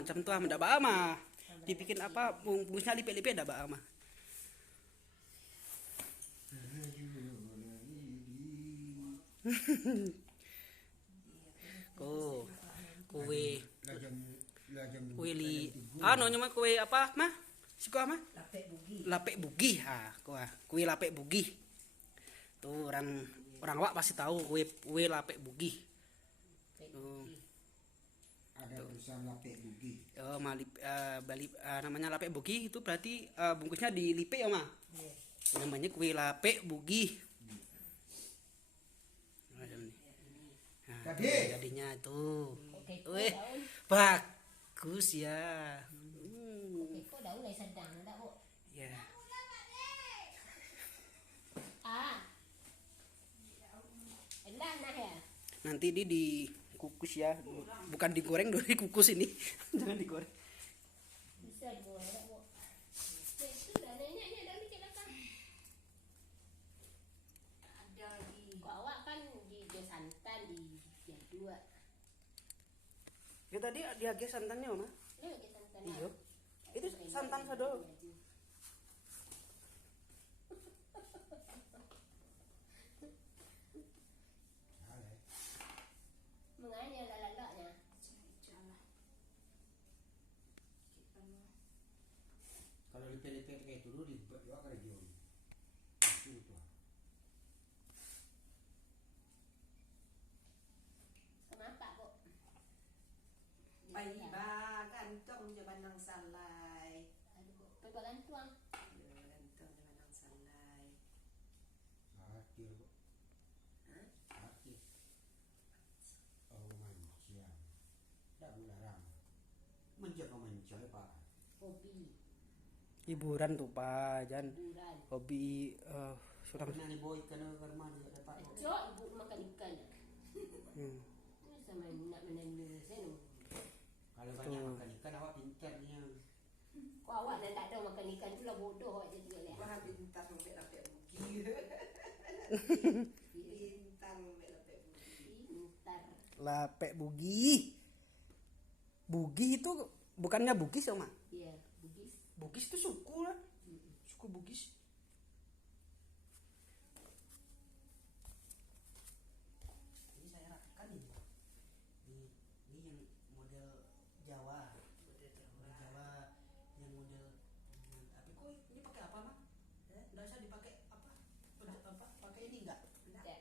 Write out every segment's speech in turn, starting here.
macam tu ndak ba mah. Dibikin apa bungkusnya lipet-lipet ndak ba mah. Ko kue kue li nyama kue apa mah siku mah lapek bugi kue lapek bugi tuh orang awak pasti tahu kue lapek bugi tuh ada tulisan lapek bugi. Namanya lapek bugi itu berarti bungkusnya dilipet ya mah namanya kue lapek bugi. Nah, jadinya tuh weh bagus ya. Kok daun lai sedang enggak, Bu? Ya. Elah nah ya. Nanti ini dikukus ya. Bukan digoreng dulu, dikukus ini. Jangan digoreng. Bisa digoreng enggak, Bu? Itu dananya ada di celaka. Ada di bawa kan di santan di dua. Ya tadi diage santannya, Mama. Iya. Itu santan sado. Menganya lalaknya. Kalau lipet-lipet kayak dulu dibuat juga region. Itu. Kenapa, Bu? Bai ba gantong je banang salai. Aduh, Bu. Pegangan tuang. Ya gantong je banang salai. Sakit, Bu. Hah? Sakit. Oh, mancang. Tak bularang. Menjaga mancang, Pak. Hobi. Hiburan tuh, Pak. Jangan Hiburan. hobi sudah Pernah dibawa ikan ke rumah juga dapat. Cok, Ibu makan ikan. hmm. Ini sama nak menanda saya. Kalau banyak makan ikan, awak pintarnya. Kau awak dah tak tahu makan ikan tu lah bodoh awak jadi oleh. Wah bintang mek lapek bugi. Bintang mek lapek bugi. Pintar. Lapek bugi. Bugi itu bukannya Bugis ya, Ma? Iya, Bugis. Bugis itu suku lah. Suku Bugis. Ini saya rakan ini. Ini yang model Jawa. Model Jawa yang model tapi kok ini pakai apa, Mak? Enggak usah dipakai apa? Pakai ini enggak? Tidak.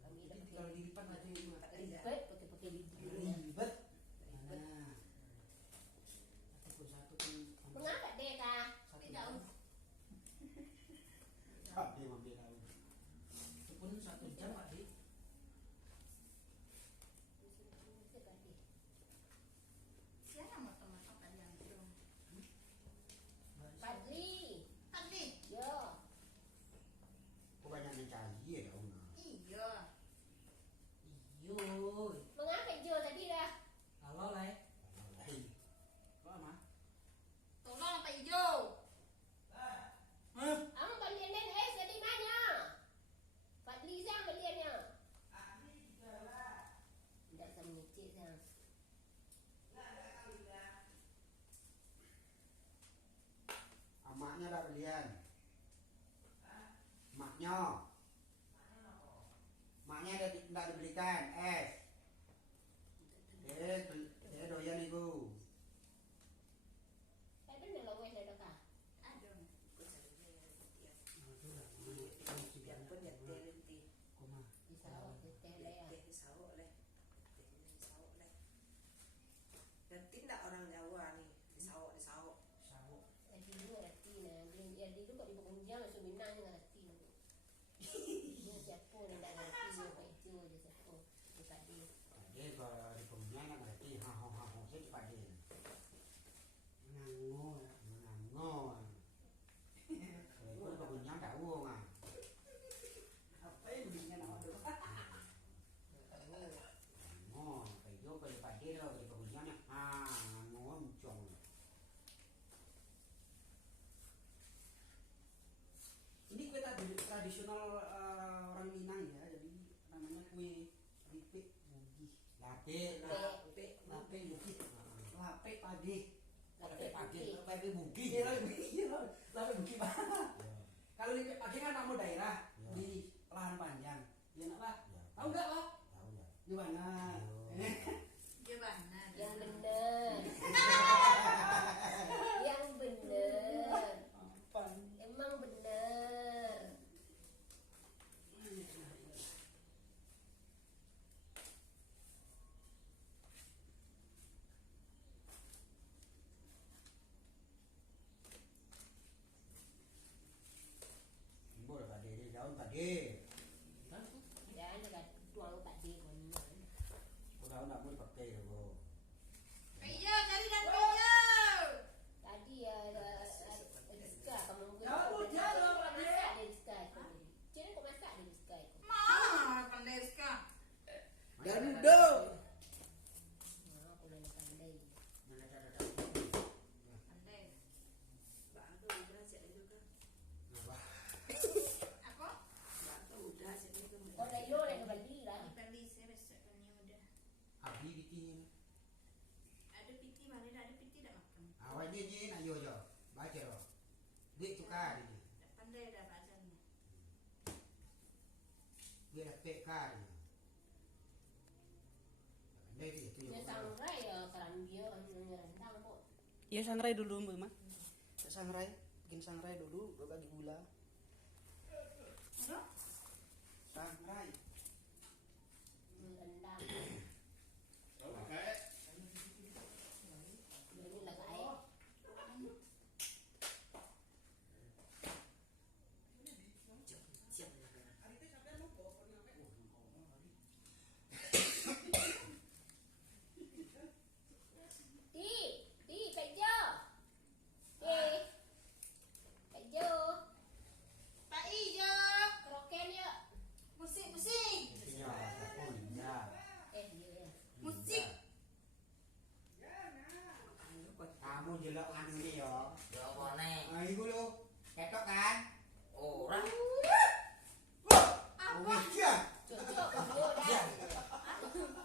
Kami dah Jadi kalau dilipat aja ini, Mak. ribet pakai bibir. Ribet. Nah. Satu pun Mengapa deh kah? Tidak. Dia ambil daun. itu pun 1 jam, Pak Di. Siapa mau tomat tadi yang belum? Padli. Tadi? Yo. Kok banyak mencari ya daunnya? Iya. Iyo. Mengapa Jo tadi dah? Halo, Lai. Lain. Kok ama? Tolong apa hijau? Kamu belian dan dari mana? Padli sang beliannya. Tidak sama ngecek sang. Amaknya dah belian. Maknya. Maknya dah dibelikan es. Doyan ibu. Tapi benar lah wes dah kah? Ada. Yang pun ya telenti. Koma. Bisa awak teteh lah ya. Teh sawok leh. Teh sawok leh. Dan tidak orang Jawa nih, di sawok. Sawo. Rati dulu rati nah. Ya di dulu kok di pengunjung langsung minang dengan rati. Ini siapa yang tak rati yo kau itu je siapa. Tadi. Dia kalau di pembelian nak ngerti haho saya cepat dia. Nango. Menangor. Kalau itu pembelian tak uang ah. Apa yang begini nama tu? Ngor, kayak itu kalau cepat dia dah di pembeliannya. Ngor muncung. Ini kue tradisional orang Minang ya. Jadi namanya kue lipet bugi. Lapik. Lapek bugi. Lapek bugi. Iya, lape bugi Pak. Kalau lipet pagi kan tamu daerah Ya. di lahan panjang. Iya nak Pak? Ya. Tahu enggak Pak? Tahu ya. Gimana? Gimana? Yang bener. Yang bener. Apa? Emang bener. Ibu udah Pak De, daun Pak De. Dan dekat tuang Pak D pun. Daun tak boleh pakai Bu. Pak Ijo, cari dan Pak Ijo. Tadi ada Rizka kamu mungkin. Jauh, jauh, Pak D. Masak dia Rizka itu. Cina kau masak dia Rizka itu. Mana pandai Rizka? Dan muda. Nah, aku lagi pandai. Mana ada tahu. Pandai. Bakso udah siap juga. Nah, Apa? Bakso udah siap juga. Kau dah yo lagi balik lah. Ini pandai saya besok kan ni udah. Abi bikin. Ada piti mana ada piti dah makan. Awak je nak yo yo. Baca lo. Dia tukar ni. Dah pandai dah bacanya. Dia dah tekar ni. Pandai dia tu yo. Dia sangrai ya kerana dia rendang kok. Ya sangrai dulu Mbak Mah. Sangrai, bikin sangrai dulu, baru bagi gula. Ada? Sangrai. Rendang. Ini lah air. Siap. Kak Jo. Kak Jo. Pak Ijo. Keroken ya. Pusing. Punya apa punya. Dia. Musik. Kamu jelek anu ni yo. Ya boleh. Ah ibu lo. Ketok kan? Orang Oh iya. Cocok kedua dah.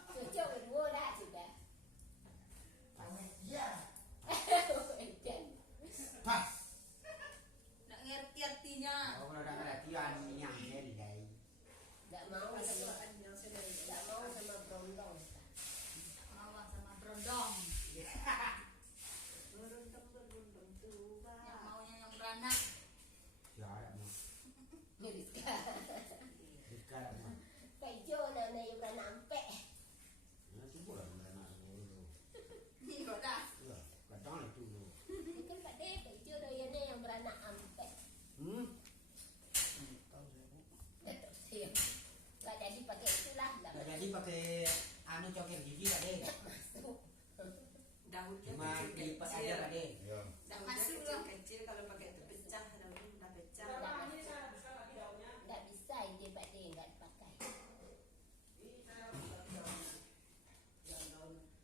Cocok kedua dah sudah. Iya. Dan Pas. Nak ngerti artinya. Oh kalau dah perhatian yang ni dai. tak mau sama tak mau sama berondong. Mawang sama berondong. Berundang tua. Yang maunya yang beranak. Ya mau. Rizka. Dekat mau. Kak Jo nak yang beranak ampek. Ya tu pula nak dulu. Ni kau dah. Ya, kadang itu dulu. Ini kan Pak Dek, Kak Jo yang beranak ampek. Tahu saya Bu. Tak saya. Tak jadi pakai itulah. Tak jadi pakai anu cokir gigi tak deh. Masuk. Daunnya Cuma lipat aja tak deh. Tak Daunnya masuk lah. kecil kalau pakai itu pecah daunnya udah pecah. Tak bisa dia Pak Dek enggak dipakai.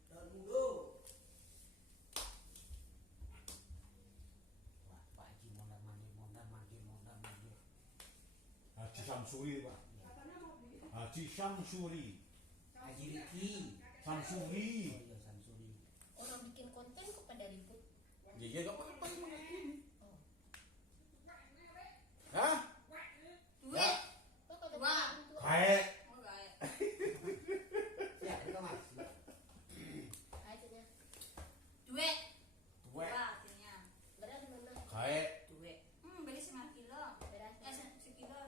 Daun muda. Wah, Pak Haji mondar mandir. Haji Samsuri Pak. Haji Samsuri. Haji Riki. Samsuri. Oh iya Samsuri. Orang bikin konten kok pada ribut. Ya enggak apa-apa ini. Oh. Hah? Duit. Kok kalau Wah. tua. Baik. Oh gaya. Ya, itu Mas. Akhirnya Duit. Duit. Dua artinya. berat mana? Baik. Duit. Beli 5 kilo. Berat. Sekilo.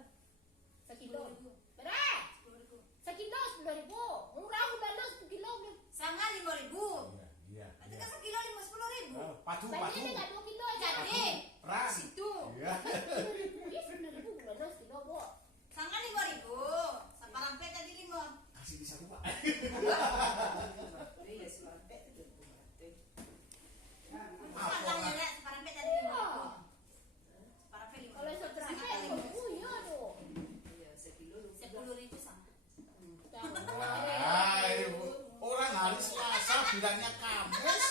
Sekilo. 10.000. Berat. 10.000. Sekilo 10.000. Murah udah lo sekilo. Sama 5.000. Iya. Nanti kan sekilo 10.000. Patu. Banyak enggak 2 kilo aja. Jadi. Ran. Situ. Iya. 10.000 bulan lo sekilo, Bu. Sama 5.000. Sampai lampe tadi 5. Kasih di satu Pak. Iya, selampet itu berarti. Sama ya, sampai lampe tadi 5.000. Sampai lampe 5.000. Kalau satu Sama rakyat, kali 5.000. oh iya tuh. Iya, sekilo 10.000 sama. Wah, ibu. Orang hari Selasa bilangnya Kamis.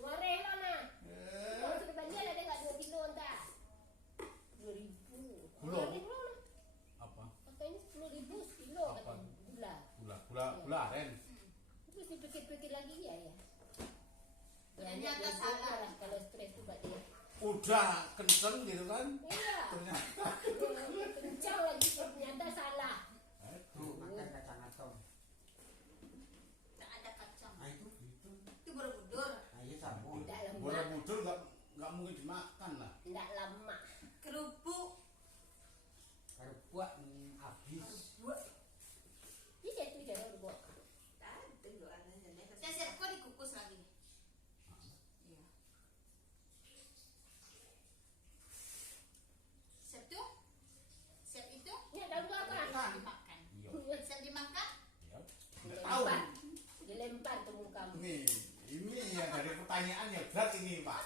Ngoreh lo nah. Kalau sudah banjir ada nggak 2 kilo entah? 2.000. Belum. Ngoreh lo nah. Apa? Katanya 10.000 sekilo Apa? katanya gula. Gula aren. Itu mesti pikir-pikir lagi ya ya. Ternyata dia salah. lah kalau stres tuh Pak dia. udah kenceng gitu kan. Iya. Ternyata Kencang lagi ternyata salah. Tuh makan kacang atom. Tak ada kacang. Nah itu. Itu Borobudur. Nah iya sabun. Tidak lemak. Borobudur nggak mungkin dimakan lah. Tidak lemak. Kerupuk. Kalau buat habis. Ini satu je dah buat. Tak ada loh anaknya. Saya siap kau dikukus lagi. Iya. Siap tu? Siap itu? Ini dah buat kan? Dimakan. Iya. Siap dimakan? Ya. Nggak tahu. Dilempar ke muka. Ini yang dari pertanyaan yang berat ini Pak.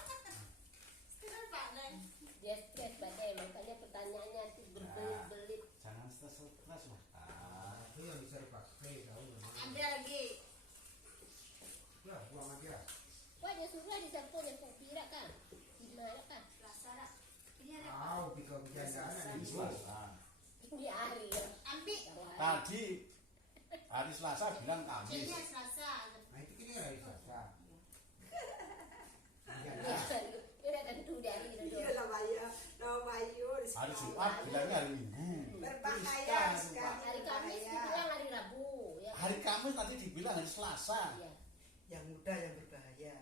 Kenapa dan? Dia stres badai, makanya pertanyaannya tu berbelit-belit. Jangan stres lah. Itu yang bisa dipakai tahu. Ada lagi. Ya buang aja. Wah dia suruh dia siapa dia kira kan? Gimana kan? Rasa tak? Ini ada. Tahu pika berjandaan ada di sini. Ini hari ya. Ambil. Tadi hari Selasa bilang Kamis. Ini Selasa. Nah itu kini hari Selasa. Dia dah tentu dari itu. Iya lah Maya, nama Mayu. Hari Jumat bilangnya hari Minggu. Berbahaya sekali. Hari Kamis dibilang hari Rabu ya. Hari Kamis tadi dibilang hari Selasa. Iya. Yang muda yang berbahaya.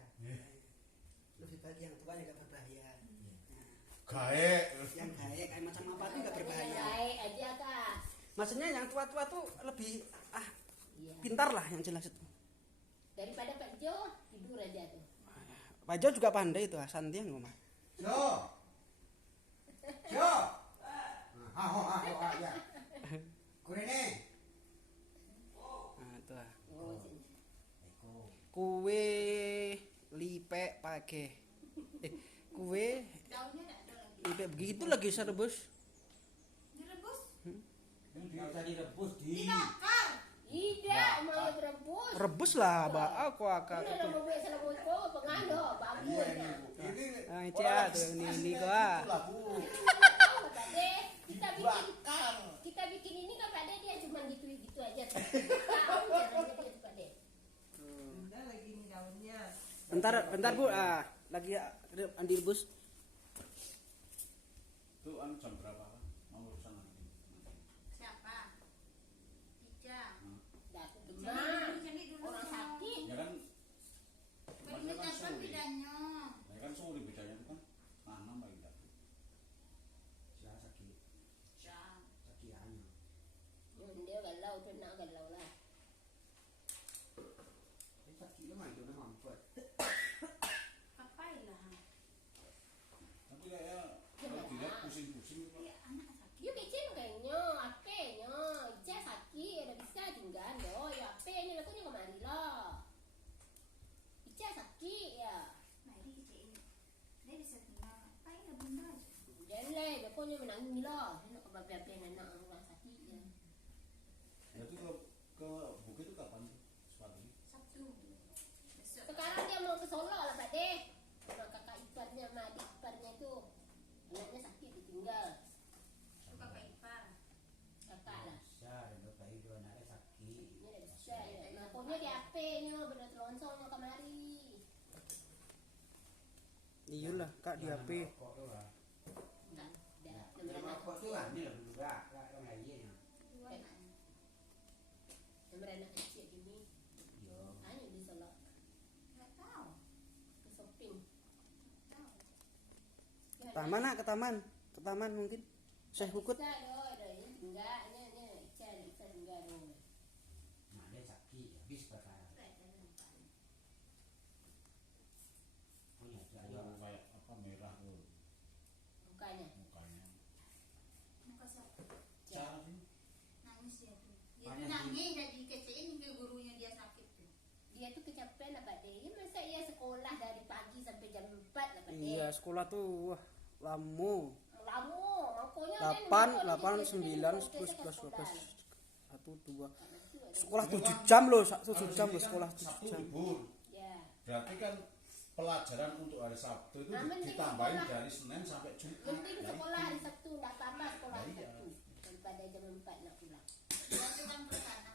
Lebih baik yang tua yang gak berbahaya. Gaek. Yang gaek kayak macam apa tuh gak berbahaya. Baik aja kak. Maksudnya yang tua-tua tuh lebih Iya. pintar lah yang jelas itu. Daripada Pak Jo tidur aja tuh. Pak Jo juga pandai itu Santi yang ngomong. Jo. Jo. Ya. Kurene. Nah, itu ah. Oh, sini. Eko. Kue lipe page. Kue Daunnya tak ada lagi. lipe begitu lagi serebus. Direbus? Ini bisa direbus di. Dibakar. Tidak, mau berebus. Rebus lah, Mbak. Aku akan Ini itu. mau buat selebut kau pengano, bagus Iya ya. ini. Ah, itu ya, tuh, ini gua. Itulah Bu. Tahu Pak De, kita bikin Bakar. kita bikin ini kan Pak De dia cuma gitu aja. Tahu caranya dia tuh Pak De. Ada lagi nih daunnya. Bentar Bu. Lagi Andi rebus. Itu jam berapa kan? Mau urusan nanti. Siapa? Ija. Dah aku demam. Cari dulu. Orang sakit. Ya kan. Beri Kan apa sore. bedanya? Ya kan sore bedanya itu kan. Tanam lagi dah. Saya sakit. Jam. Sakit anu. Dia galau tu nak galau lah. Ini sakitnya mah itu mampet. Papai lah. Tapi kayak kalau dilihat pusing-pusing. Iya, anak sakit. Dia kecil kayaknya, apenya. Ija sakit, ada bisa tinggal doh. Ya apenya aku ni kemari lah. Ija sakit ya. Mari kita ini. Dia bisa tinggal. Papai lah bunda. Jangan dia punya menangis lah. Dia nak kebabi-babi anak orang sakit ya. Berarti ke bukit itu kapan sepatunya? Sabtu. Besok. Sekarang dia mau ke Solo lah Pak De. Sama kakak iparnya sama adik iparnya tu. Anaknya sakit ditinggal. Itu kakak ipar. Kakak lah. Bisa dan bapak itu anaknya sakit. Ini dah bisa ya. Makanya dia apenya benda telongsongnya kemari. Iyalah, Kak di HP. Kok tu lah. Enggak. Dah. Terima kok tu lah ni lah dulu dah. Orang lain ya. Dua anaknya. Nomor anak kecil gini. Yo. Hanya di Solo. Enggak tahu. Ke shopping. Tahu. Taman nak ke taman. Ke taman mungkin. Syekh Kukut. Bisa doh, ini tinggal. Ini bisa tinggal doh. Mak dia sakit habis perkara. Enggak ada nampak. Punya Yang saya. kayak apa merah tuh Bukannya. mukanya. Muka siapa? Cara sih. Nangis dia tuh. Dia Banyak tuh nangis jadi kecein ke gurunya dia sakit tuh. Dia tuh kecapean lah Pak De. Ya, masa ia sekolah dari pagi sampai jam 4 lah Pak De. Iya, sekolah tuh wah lama. Lama. Makanya 8, 9, 10, 11, 12, 1, 2. Sekolah 7 jam loh, 7 jam loh sekolah 7 Sabtu jam. libur. Ya. Berarti kan pelajaran untuk hari Sabtu itu Nah, mending ditambahin sekolah. dari Senin sampai Jumat. Penting Ya sekolah itu. hari Sabtu, enggak apa-apa sekolah hari Iya. Sabtu. Daripada jam 4 nak pulang. Dia tuh kan pertama